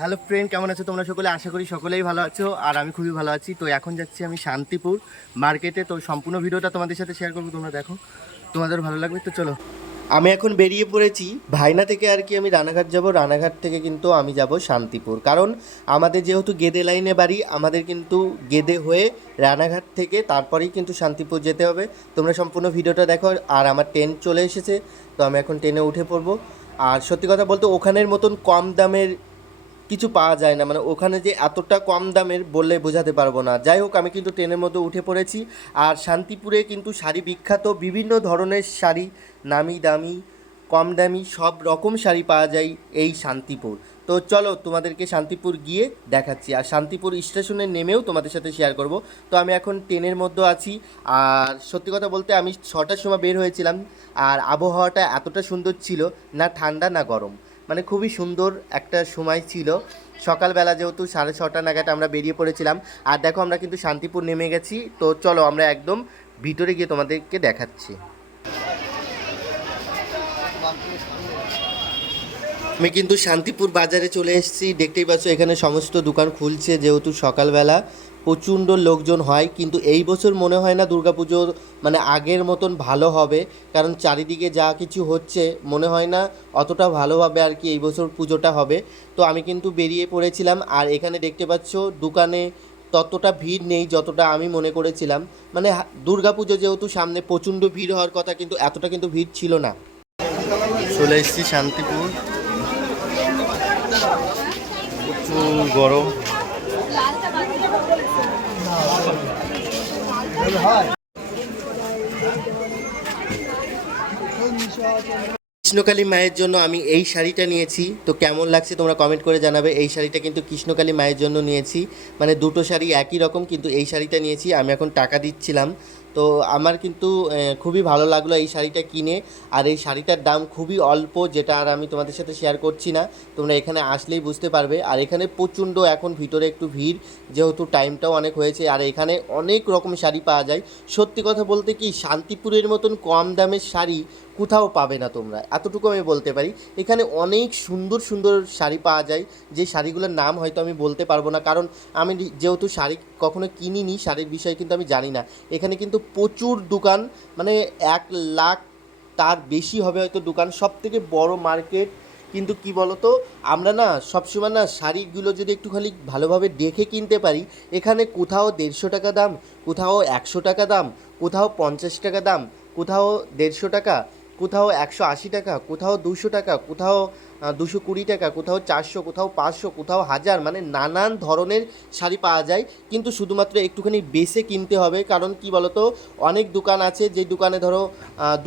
Hello friend, কেমন আছো তোমরা সকলে? আশা করি সকলেই ভালো আছো, আর আমি খুবই ভালো আছি। তো এখন যাচ্ছি আমি শান্তিপুর মার্কেটে। তো সম্পূর্ণ ভিডিওটা তোমাদের সাথে শেয়ার করব, তোমরা দেখো। তোমাদের ভালো লাগবে, তো চলো। আমি এখন বেরিয়ে পড়েছি ভাইনা থেকে আর কি আমি রানাঘাট যাব। রানাঘাট থেকে কিন্তু আমি যাব শান্তিপুর। কারণ আমাদের যেহেতু গেদে লাইনে বাড়ি, আমাদের কিন্তু গেদে হয়ে রানাঘাট থেকে তারপরেই কিন্তু শান্তিপুর যেতে হবে। তোমরা সম্পূর্ণ ভিডিওটা দেখো, আর আমার ট্রেন চলে এসেছে। তো আমি এখন ট্রেনে উঠে পড়ব। আর সত্যি কথা বলতে ওখানের মতন কম দামের কিছু পাওয়া যায় না। মানে ওখানে যে এতটা কম দামের বললে বোঝাতে পারব না। যাই হোক, আমি কিন্তু ট্রেনের মধ্যে উঠে পড়েছি। আর শান্তিপুরে কিন্তু শাড়ি বিখ্যাত। বিভিন্ন ধরনের শাড়ি, নামি দামি, কম দামি, সব রকম শাড়ি পাওয়া যায় এই শান্তিপুর। তো চলো, তোমাদেরকে শান্তিপুর গিয়ে দেখাচ্ছি। আর শান্তিপুর স্টেশনে নেমেও তোমাদের সাথে শেয়ার করব। তো আমি এখন ট্রেনের মধ্যে আছি। আর সত্যি কথা বলতে আমি ছটার সময় বের হয়েছিলাম। আর আবহাওয়াটা এতটা সুন্দর ছিল, না ঠান্ডা, না গরম। মানে খুবই সুন্দর একটা সময় ছিল। সকালবেলা যেহেতু সাড়ে ছটা নাগাদ আমরা বেরিয়ে পড়েছিলাম, আর দেখো আমরা কিন্তু শান্তিপুর নেমে গেছি। তো চলো আমরা একদম ভিতরে গিয়ে তোমাদেরকে দেখাচ্ছি। আমি কিন্তু শান্তিপুর বাজারে চলে এসেছি। দেখতেই পাচ্ছ এখানে সমস্ত দোকান খুলছে যেহেতু সকালবেলা। প্রচণ্ড লোকজন হয়, কিন্তু এই বছর মনে হয় না দুর্গাপুজো মানে আগের মতন ভালো হবে, কারণ চারিদিকে যা কিছু হচ্ছে মনে হয় না অতটা ভালোভাবে আর কি এই বছর পুজোটা হবে। তো আমি কিন্তু বেরিয়ে পড়েছিলাম আর এখানে দেখতে পাচ্ছ দোকানে ততটা ভিড় নেই যতটা আমি মনে করেছিলাম। মানে দুর্গাপুজো যেহেতু সামনে প্রচণ্ড ভিড় হওয়ার কথা কিন্তু এতটা কিন্তু ভিড় ছিল না। চলে এসেছি শান্তিপুর। প্রচুর গরম। কৃষ্ণকালী মায়ের জন্য আমি এই শাড়িটা নিয়েছি। তো কেমন লাগছে তোমরা কমেন্ট করে জানাবে। এই শাড়িটা কিন্তু কৃষ্ণকালী মায়ের জন্য নিয়েছি। মানে দুটো শাড়ি একই রকম, কিন্তু এই শাড়িটা নিয়েছি। আমি এখন টাকা দিচ্ছিলাম। তো আমার কিন্তু খুবই ভালো লাগল এই শাড়িটা কিনে। আর এই শাড়িটার দাম খুবই অল্প, যেটা আর আমি তোমাদের সাথে শেয়ার করছি না। তোমরা এখানে আসলেই বুঝতে পারবে। আর এখানে প্রচণ্ড এখন ভিতরে একটু ভিড়, যেহেতু টাইমটাও অনেক হয়েছে। আর এখানে অনেক রকম শাড়ি পাওয়া যায়। সত্যি কথা বলতে কি, শান্তিপুরের মতন কম দামের শাড়ি কোথাও পাবে না তোমরা। এতটুকু আমি বলতে পারি। এখানে অনেক সুন্দর সুন্দর শাড়ি পাওয়া যায়। যে শাড়িগুলোর নাম হয়তো আমি বলতে পারব না। কারণ আমি যেহেতু শাড়ি কখনো কিনিনি, শাড়ির বিষয়ে কিন্তু আমি জানি না। এখানে কিন্তু প্রচুর দোকান মানে এক লাখ তার বেশি হবে হয়তো দোকান। সব থেকে বড় মার্কেট কিন্তু কি বলতো, আমরা না সবসময় না শাড়িগুলো যদি একটু খালি ভালোভাবে দেখে কিনতে পারি, এখানে কোথাও দেড়শো টাকা দাম, কোথাও একশো টাকা দাম, কোথাও পঞ্চাশ টাকা দাম, কোথাও দেড়শো টাকা, কোথাও একশো আশি টাকা, কোথাও দুশো টাকা, কোথাও দুশো কুড়ি টাকা, কোথাও চারশো, কোথাও পাঁচশো, কোথাও হাজার মানে নানান ধরনের শাড়ি পাওয়া যায়। কিন্তু শুধুমাত্র একটুখানি বেসে কিনতে হবে, কারণ কি বলতো, অনেক দোকান আছে যে দোকানে ধরো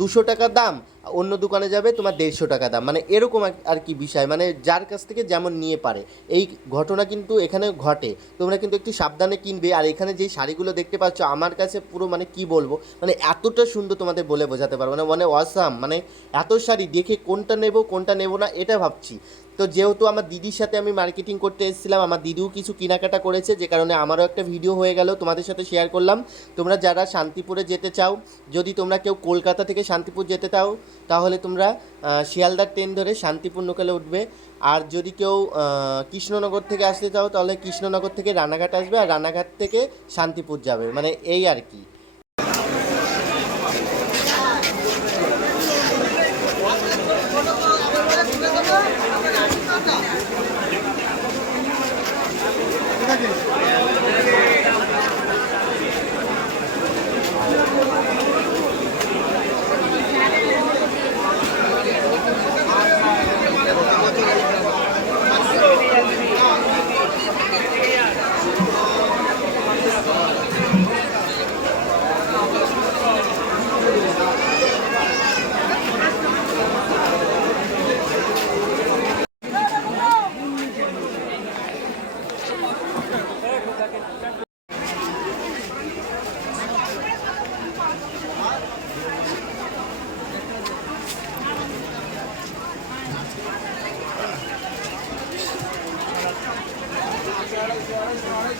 দুশো টাকা দাম অন্য দোকানে যাবে, তোমার দেড়শো টাকা দাম। মানে এরকম আর- কি বিষয়। মানে যার কাছ থেকে যেমন নিয়ে পারে। এই ঘটনা কিন্তু এখানে ঘটে। তোমরা কিন্তু একটু সাবধানে কিনবে। আর এখানে যেই শাড়িগুলো দেখতে পাচ্ছ, আমার কাছে পুরো মানে কি বলব? মানে এতটা সুন্দর তোমাদের বলে বোঝাতে পারব না। মানে অসাম। মানে এত শাড়ি, দেখে কোনটা নেব কোনটা নেব না, এটা ভাবছি। তো যেহেতু আমার দিদির সাথে আমি মার্কেটিং করতে এসেছিলাম, আমার দিদিও কিছু কেনাকাটা করেছে, যে কারণে আমারও একটা ভিডিও হয়ে গেল, তোমাদের সাথে শেয়ার করলাম। তোমরা যারা শান্তিপুরে যেতে চাও, যদি তোমরা কেউ কলকাতা থেকে শান্তিপুর যেতে চাও তাহলে তোমরা শিয়ালদার ট্রেন ধরে শান্তিপূর্ণকালে উঠবে। আর যদি কেউ কৃষ্ণনগর থেকে আসতে চাও, তাহলে কৃষ্ণনগর থেকে রানাঘাট আসবে, আর রানাঘাট থেকে শান্তিপুর যাবে। মানে এই আর কি।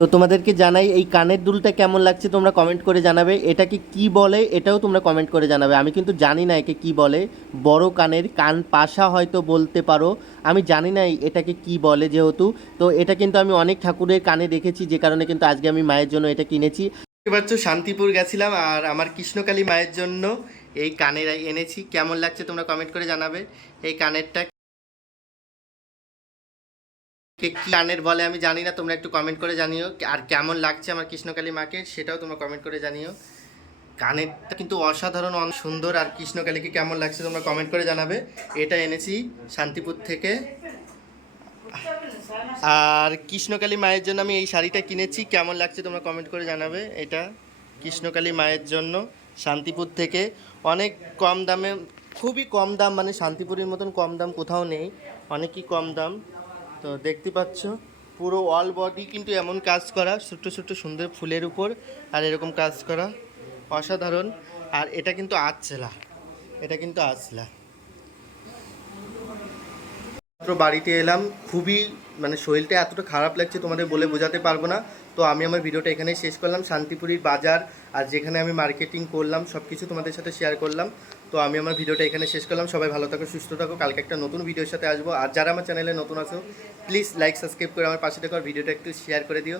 তো তোমাদেরকে জানাই, এই কানের দুলটা কেমন লাগছে তোমরা কমেন্ট করে জানাবে। এটাকে কি বলে এটাও তোমরা কমেন্ট করে জানাবে। আমি কিন্তু জানি না একে কি বলে। বড় কানের কান পাশা হয়তো বলতে পারো। আমি জানি না এটাকে কি বলে যেহেতু। তো এটা কিন্তু আমি অনেক ঠাকুরের কানে দেখেছি, যে কারণে কিন্তু আজকে আমি মায়ের জন্য এটা কিনেছি। তো শান্তিপুর গেছিলাম আর আমার কৃষ্ণকালী মায়ের জন্য এই কানের এনেছি। কেমন লাগছে তোমরা কমেন্ট করে জানাবে। এই কানেরটা কে কি কানের বলে আমি জানি না, তোমরা একটু কমেন্ট করে জানিও। আর কেমন লাগছে আমার কৃষ্ণকালী মাকে সেটাও তোমরা কমেন্ট করে জানিও। কানেরটা কিন্তু অসাধারণ অনেক সুন্দর, আর কৃষ্ণকালীকে কেমন লাগছে তোমরা কমেন্ট করে জানাবে। এটা এনেছি শান্তিপুর থেকে। আর কৃষ্ণকালী মায়ের জন্য আমি এই শাড়িটা কিনেছি, কেমন লাগছে তোমরা কমেন্ট করে জানাবে। এটা কৃষ্ণকালী মায়ের জন্য শান্তিপুর থেকে। অনেক কম দামে, খুবই কম দাম মানে শান্তিপুরের মতন কম দাম কোথাও নেই। অনেকই কম দাম। তো দেখতে পাচ্ছ, পুরো অল বডি কিন্তু এমন কাজ করা, ছোট্ট ছোট্ট সুন্দর ফুলের উপর, আর এরকম কাজ করা, অসাধারণ। আর এটা কিন্তু আছলা এটা কিন্তু মাত্র বাড়িতে এলাম, খুবই মানে শরীরটা এতটা খারাপ লাগছে তোমাদের বলে বোঝাতে পারব না। তো আমি আমার ভিডিওটা এখানেই শেষ করলাম। শান্তিপুরীর বাজার আর যেখানে আমি মার্কেটিং করলাম সব কিছু তোমাদের সাথে শেয়ার করলাম। তো আমি আমার ভিডিওটা এখানে শেষ করলাম। সবাই ভালো থাকো, সুস্থ থাকো। কালকে একটা নতুন ভিডিওর সাথে আসব। আর যারা আমার চ্যানেলে নতুন আছো প্লিজ লাইক সাবস্ক্রাইব করে আমার পাশে থাকো। ভিডিওটা একটু শেয়ার করে দিও।